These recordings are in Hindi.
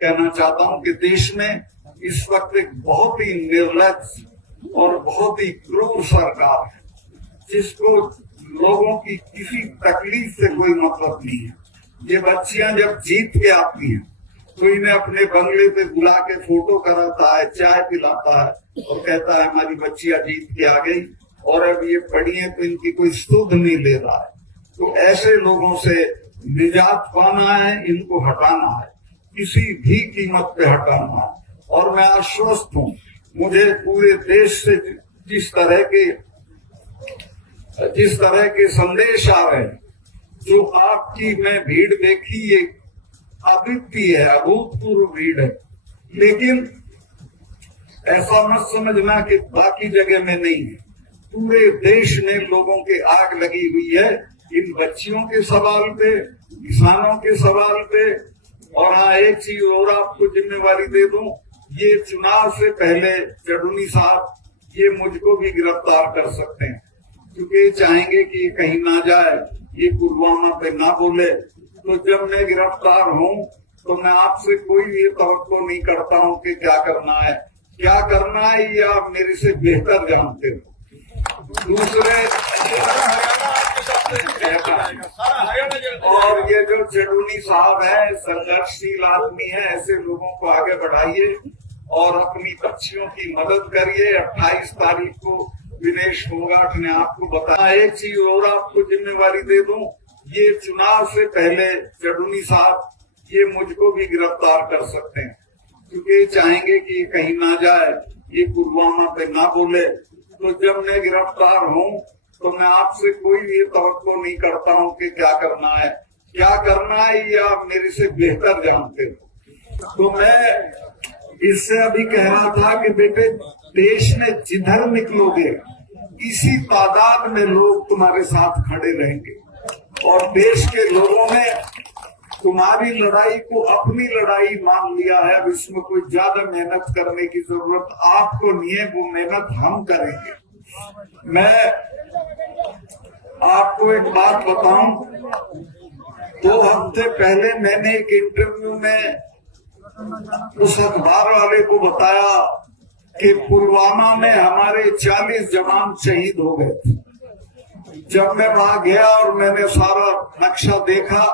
कहना चाहता हूं कि देश में इस वक्त एक बहुत ही निर्लज और बहुत ही क्रूर सरकार है, जिसको लोगों की किसी तकलीफ से कोई मतलब नहीं है। ये बच्चियां जब जीत के आती हैं तो इन्हें अपने बंगले पे बुला के फोटो कराता है, चाय पिलाता है और कहता है हमारी बच्चियां जीत के आ गई, और अब ये पढ़ी है तो इनकी कोई सुध नहीं ले रहा है। तो ऐसे लोगों से निजात पाना है, इनको हटाना है, किसी भी कीमत पे हटाना है। और मैं आश्वस्त हूँ, मुझे पूरे देश से जिस तरह के संदेश आ रहे हैं, जो आपकी मैं भीड़ देखी, ये अद्वितीय है, अभूतपूर्व भीड़ है। लेकिन ऐसा मत समझना कि बाकी जगह में नहीं है। पूरे देश में लोगों के आग लगी हुई है इन बच्चियों के सवाल पे, किसानों के सवाल पे। और हाँ, एक चीज और आपको जिम्मेवारी दे दूं, ये चुनाव से पहले चढ़ूनी साहब ये मुझको भी गिरफ्तार कर सकते हैं, क्योंकि ये चाहेंगे कि ये कहीं ना जाए, ये पुलवामा पे ना बोले। तो जब मैं गिरफ्तार हूं तो मैं आपसे कोई ये तवक्को नहीं करता हूं कि क्या करना है ये आप मेरे से बेहतर जानते हो। दूसरे और ये जो चढ़ूनी साहब है, संघर्षशील आदमी है, ऐसे लोगों को आगे बढ़ाइए और अपनी बच्चियों की मदद करिए। 28 तारीख को विनेश फोगाट ने आपको बताया। एक चीज और आपको जिम्मेवारी दे दूं, ये चुनाव से पहले चढ़ूनी साहब ये मुझको भी गिरफ्तार कर सकते हैं, क्योंकि चाहेंगे कि कहीं ना जाए, ये पुलवामा पे ना बोले। तो जब मैं गिरफ्तार हूं तो मैं आपसे कोई ये तवक्को नहीं करता हूं कि क्या करना है ये आप मेरे से बेहतर जानते हो। तो मैं इससे अभी कह रहा था कि बेटे, देश में जिधर निकलोगे इसी तादाद में लोग तुम्हारे साथ खड़े रहेंगे, और देश के लोगों ने तुम्हारी लड़ाई को अपनी लड़ाई मान लिया है। अब इसमें कोई ज्यादा मेहनत करने की जरूरत आपको नहीं है, वो मेहनत हम करेंगे। मैं आपको एक बात बताऊं, 2 हफ्ते पहले मैंने एक इंटरव्यू में उस अखबार वाले को बताया कि पुलवामा में हमारे 40 जवान शहीद हो गए थे। जब मैं वहां गया और मैंने सारा नक्शा देखा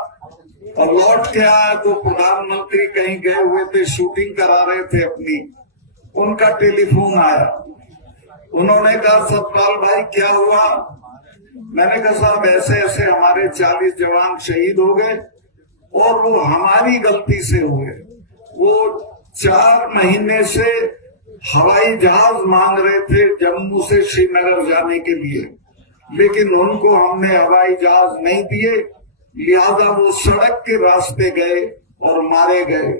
और लौट के आया तो प्रधानमंत्री कहीं गए हुए थे, शूटिंग करा रहे थे अपनी। उनका टेलीफोन आया, उन्होंने कहा सतपाल भाई क्या हुआ? मैंने कहा साहब ऐसे ऐसे हमारे 40 जवान शहीद हो गए और वो हमारी गलती से हुए। वो 4 महीने से हवाई जहाज मांग रहे थे जम्मू से श्रीनगर जाने के लिए, लेकिन उनको हमने हवाई जहाज नहीं दिए, लिहाजा वो सड़क के रास्ते गए और मारे गए।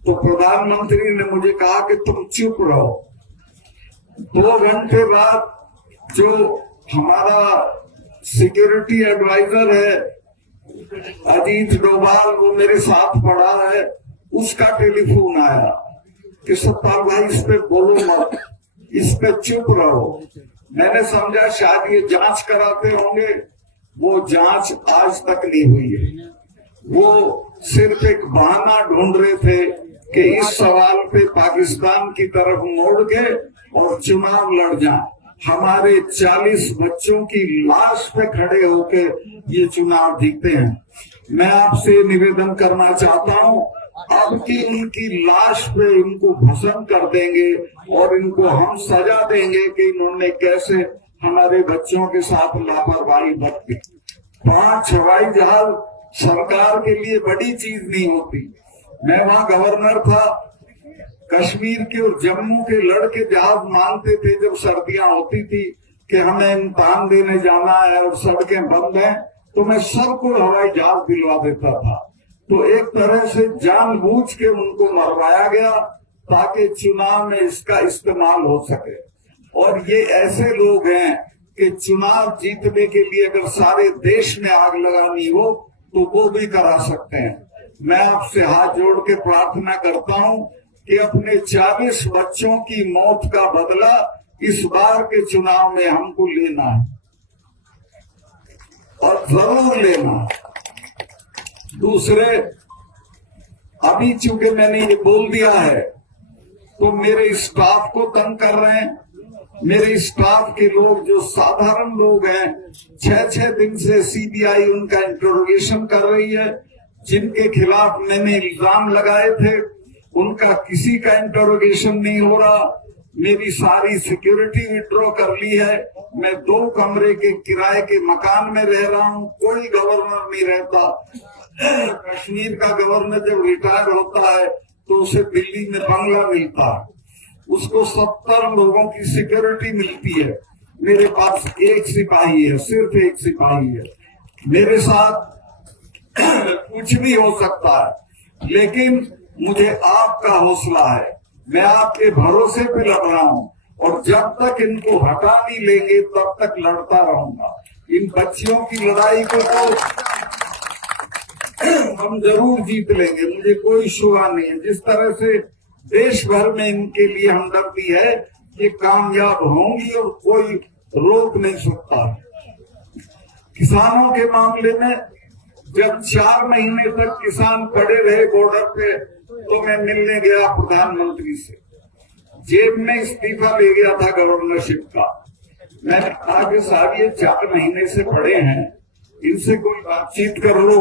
तो प्रधानमंत्री ने मुझे कहा कि तुम चुप रहो। 2 घंटे बाद जो हमारा सिक्योरिटी एडवाइजर है अजीत डोभाल, वो मेरे साथ पड़ा है, उसका टेलीफोन आया कि सतपाल भाई इस पे बोलो मत, इस पे चुप रहो। मैंने समझा शायद ये जांच कराते होंगे, वो जांच आज तक नहीं हुई है। वो सिर्फ एक बहाना ढूंढ रहे थे कि इस सवाल पे पाकिस्तान की तरफ मोड़ के और चुनाव लड़ जाए। हमारे 40 बच्चों की लाश पे खड़े होके ये चुनाव जीते हैं। मैं आपसे निवेदन करना चाहता हूं, अब की उनकी लाश पे इनको भस्म कर देंगे और इनको हम सजा देंगे कि इन्होंने कैसे हमारे बच्चों के साथ लापरवाही बरती। 5 हवाई जहाज सरकार के लिए बड़ी चीज नहीं होती। मैं वहां गवर्नर था, कश्मीर के और जम्मू के लड़के जहाज मांगते थे जब सर्दियां होती थी कि हमें इम्तिहान देने जाना है और सड़कें बंद हैं, तो मैं सबको हवाई जहाज दिलवा देता था। तो एक तरह से जानबूझ के उनको मरवाया गया ताकि चुनाव में इसका इस्तेमाल हो सके। और ये ऐसे लोग हैं कि चुनाव जीतने के लिए अगर सारे देश में आग लगानी हो तो वो भी करा सकते हैं। मैं आपसे हाथ जोड़ के प्रार्थना करता हूं कि अपने 40 बच्चों की मौत का बदला इस बार के चुनाव में हमको लेना है और जरूर लेना। दूसरे, अभी चूंकि मैंने ये बोल दिया है तो मेरे स्टाफ को तंग कर रहे हैं। मेरे स्टाफ के लोग जो साधारण लोग हैं 6-6 दिन से सीबीआई उनका इंटरोगेशन कर रही है। जिनके खिलाफ मैंने इल्जाम लगाए थे उनका किसी का इंटरोगेशन नहीं हो रहा। मेरी सारी सिक्योरिटी विड्रॉ कर ली है। मैं 2 कमरे के किराए के मकान में रह रहा हूँ। कोई गवर्नर नहीं रहता। कश्मीर का गवर्नर जब रिटायर होता है तो उसे दिल्ली में बंगला मिलता है, उसको 70 लोगों की सिक्योरिटी मिलती है। मेरे पास 1 सिपाही है, सिर्फ 1 सिपाही है। मेरे साथ कुछ भी हो सकता है, लेकिन मुझे आपका हौसला है। मैं आपके भरोसे पे लड़ रहा हूँ और जब तक इनको हटा नहीं लेंगे तब तक लड़ता रहूंगा। इन बच्चियों की लड़ाई को तो हम जरूर जीत लेंगे, मुझे कोई शुबा नहीं है। जिस तरह से देश भर में इनके लिए हमदर्दी है, ये कामयाब होंगी और कोई रोक नहीं सकता। किसानों के मामले में जब 4 महीने तक किसान खड़े रहे बॉर्डर पे तो मैं मिलने गया प्रधानमंत्री से। जेब में इस्तीफा ले गया था गवर्नरशिप का। मैंने कहा कि साहब ये 4 महीने से पड़े हैं, इनसे कोई बातचीत कर लो।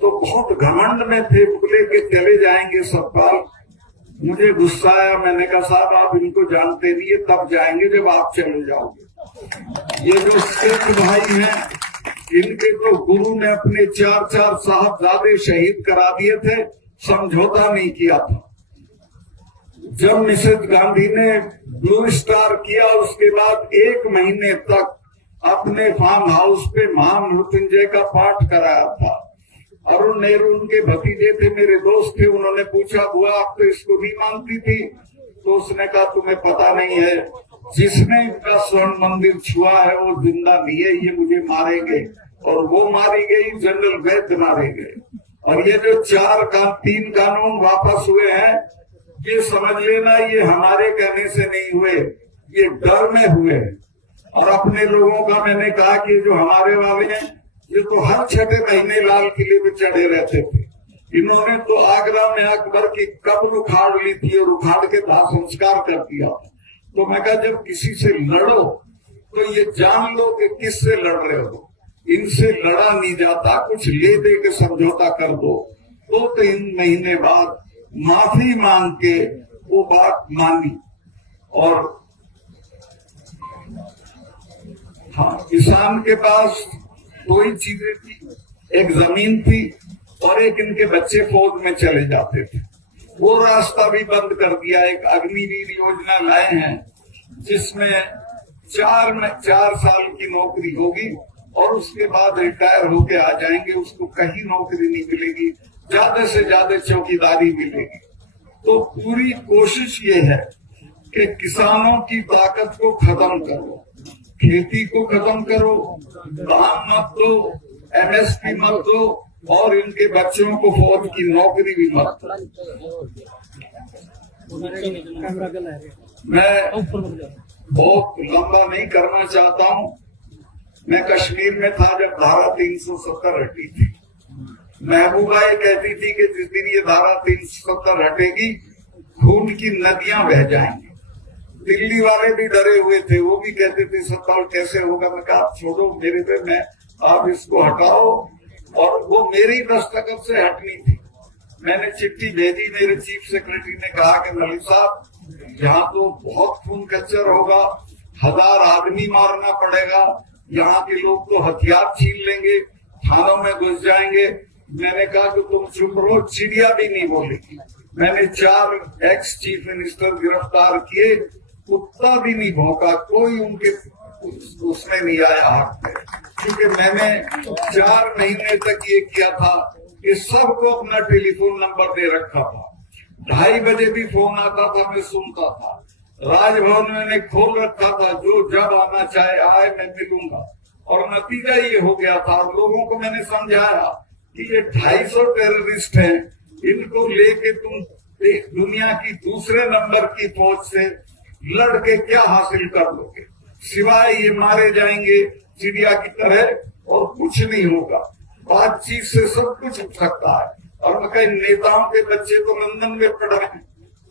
तो बहुत घमंड में थे, बोले के चले जाएंगे सब बाल। मुझे गुस्सा आया। मैंने कहा साहब आप इनको जानते नहीं है, तब जाएंगे जब आप चले जाओगे। ये जो सिख भाई हैं इनके तो गुरु ने अपने 4-4 साहबजादे शहीद करा दिए थे, समझौता नहीं किया था। जब मिसेज गांधी ने ब्लू स्टार किया उसके बाद 1 महीने तक अपने फार्म हाउस पे महामृत्युंजय का पाठ कराया था। अरुण नेहरू उनके भतीजे थे, मेरे दोस्त थे। उन्होंने पूछा बुआ आप तो इसको नहीं मानती थी? तो उसने कहा तुम्हें पता नहीं है, जिसने इनका स्वर्ण मंदिर छुआ है वो जिंदा नहीं है, ये मुझे मारेंगे। और वो मारी गई, जनरल वैद्य मारे गए। और ये जो 3 कानून वापस हुए हैं, ये समझ लेना ये हमारे कहने से नहीं हुए, ये डर में हुए। और अपने लोगों का मैंने कहा कि जो हमारे वाले हैं ये तो हर 6ठे महीने लाल किले पे चढ़े रहते थे। इन्होंने तो आगरा में अकबर की कब्र उखाड़ ली थी और उखाड़ के दाह संस्कार कर दिया। तो मैं कहा जब किसी से लड़ो तो ये जान लो कि किससे लड़ रहे हो। इनसे लड़ा नहीं जाता, कुछ ले दे के समझौता कर दो। 2-3 महीने बाद माफी मांग के वो बात मानी। और हाँ, किसान के पास 2 ही चीजें थी, एक जमीन थी और एक इनके बच्चे फौज में चले जाते थे। वो रास्ता भी बंद कर दिया। एक अग्निवीर योजना लाए हैं जिसमें 4 साल की नौकरी होगी और उसके बाद रिटायर होके आ जाएंगे, उसको कहीं नौकरी नहीं मिलेगी, ज्यादा से ज्यादा चौकीदारी मिलेगी। तो पूरी कोशिश ये है कि किसानों की ताकत को खत्म करो, खेती को खत्म करो, दाम मत दो, एमएसपी मत दो और इनके बच्चों को फौज की नौकरी भी मत दो। मैं बहुत लंबा नहीं करना चाहता हूँ। मैं कश्मीर में था जब धारा 370 हटी थी। महबूबा ये कहती थी कि जिस दिन ये धारा 370 हटेगी खून की नदियां बह जाएंगी। दिल्ली वाले भी डरे हुए थे, वो भी कहते थे सत्ताल कैसे होगा। मैं कहा आप छोड़ो मेरे पे, मैं आप इसको हटाओ। और वो मेरी दस्तखत से हटनी थी। मैंने चिट्ठी भेजी, मेरे चीफ सेक्रेटरी ने कहा कि मलिक साहब यहाँ तो बहुत खून कच्चर होगा, 1000 आदमी मारना पड़ेगा, यहाँ के लोग तो हथियार छीन लेंगे, थानों में घुस जाएंगे। मैंने कहा कि तुम चुप रहो, चिड़िया भी नहीं बोलेगी। मैंने 4 एक्स चीफ मिनिस्टर गिरफ्तार किए, कुत्ता भी नहीं भौंका, कोई उनके उसमें नहीं आया हाथ में, क्योंकि मैंने 4 महीने तक ये किया था कि सबको अपना टेलीफोन नंबर दे रखा था। 2:30 बजे भी फोन आता था, मैं सुनता था। राजभवन मैंने खोल रखा था, जो जब आना चाहे आए, मैं मिलूंगा। और नतीजा ये हो गया था। लोगों को मैंने समझाया कि ये 250 टेररिस्ट हैं, इनको लेके तुम दुनिया की दूसरे नंबर की फौज से लड़ के क्या हासिल कर लोगे, सिवाय ये मारे जाएंगे चिड़िया की तरह और कुछ नहीं होगा। बातचीत से सब कुछ हो सकता है। और मैं कई नेताओं के बच्चे तो लंदन में पढ़ रहे हैं,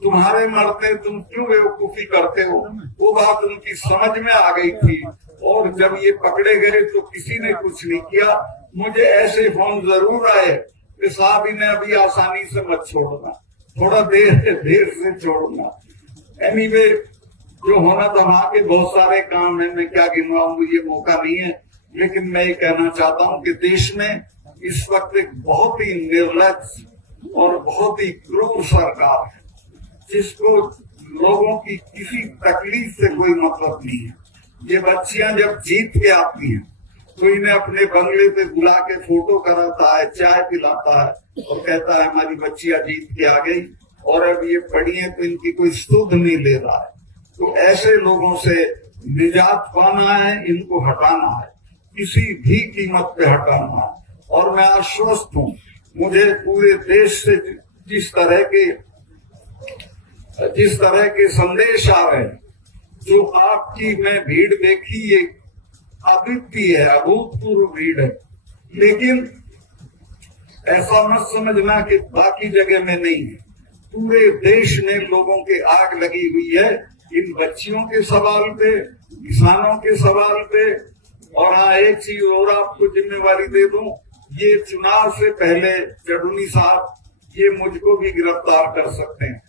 तुम्हारे मरते तुम क्यों बेवकूफी करते हो। वो बात उनकी समझ में आ गई थी और जब ये पकड़े गए तो किसी ने कुछ नहीं किया। मुझे ऐसे फोन जरूर आए कि साहब इन्हें अभी आसानी से मत छोड़ना, थोड़ा देर से छोड़ना। एनीवे जो होना था वहां के बहुत सारे काम है, मैं क्या गिनवाऊं, मुझे मौका नहीं है। लेकिन मैं ये कहना चाहता हूं कि देश में इस वक्त एक बहुत ही निर्लज और बहुत ही क्रूर सरकार है, जिसको लोगों की किसी तकलीफ से कोई मतलब नहीं है। ये बच्चियां जब जीत के आती हैं तो इन्हें अपने बंगले पे बुला के फोटो कराता है, चाय पिलाता है और कहता है हमारी बच्चियां जीत के आ गई और अब ये पढ़ी है तो इनकी कोई सुध नहीं ले रहा है। तो ऐसे लोगों से निजात पाना है, इनको हटाना है, किसी भी कीमत पे हटाना है। और मैं आश्वस्त हूँ, मुझे पूरे देश से जिस तरह के संदेश आ रहे हैं, जो आपकी मैं भीड़ देखी, ये अद्वितीय है, अभूतपूर्व भीड़ है। लेकिन ऐसा मत समझना कि बाकी जगह में नहीं है। पूरे देश में लोगों के आग लगी हुई है इन बच्चियों के सवाल पे, किसानों के सवाल पे। और हाँ, एक चीज और आपको जिम्मेवारी दे दूं, ये चुनाव से पहले चडुनी साहब ये मुझको भी गिरफ्तार कर सकते हैं,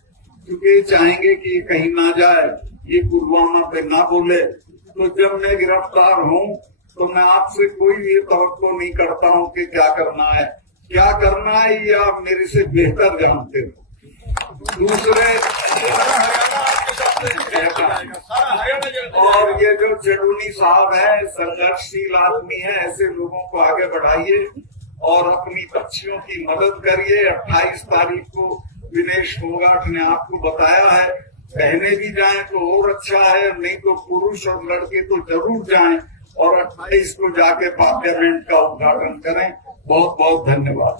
क्योंकि चाहेंगे कि ये कहीं ना जाए, ये पुलवामा पे ना बोले। तो जब मैं गिरफ्तार हूँ तो मैं आपसे कोई ये तवक्को नहीं करता हूँ कि क्या करना है ये आप मेरे से बेहतर जानते हो। दूसरे और ये जो चडुनी साहब है, संघर्षशील आदमी है, ऐसे लोगों को आगे बढ़ाइए और अपनी बच्चियों की मदद करिए। 28 तारीख को विनेश फोगाट ने आपको बताया है, बहनें भी जाएं तो और अच्छा है, नहीं तो पुरुष और लड़के तो जरूर जाएं और 28 को जाके पार्लियामेंट का उद्घाटन करें। बहुत बहुत धन्यवाद।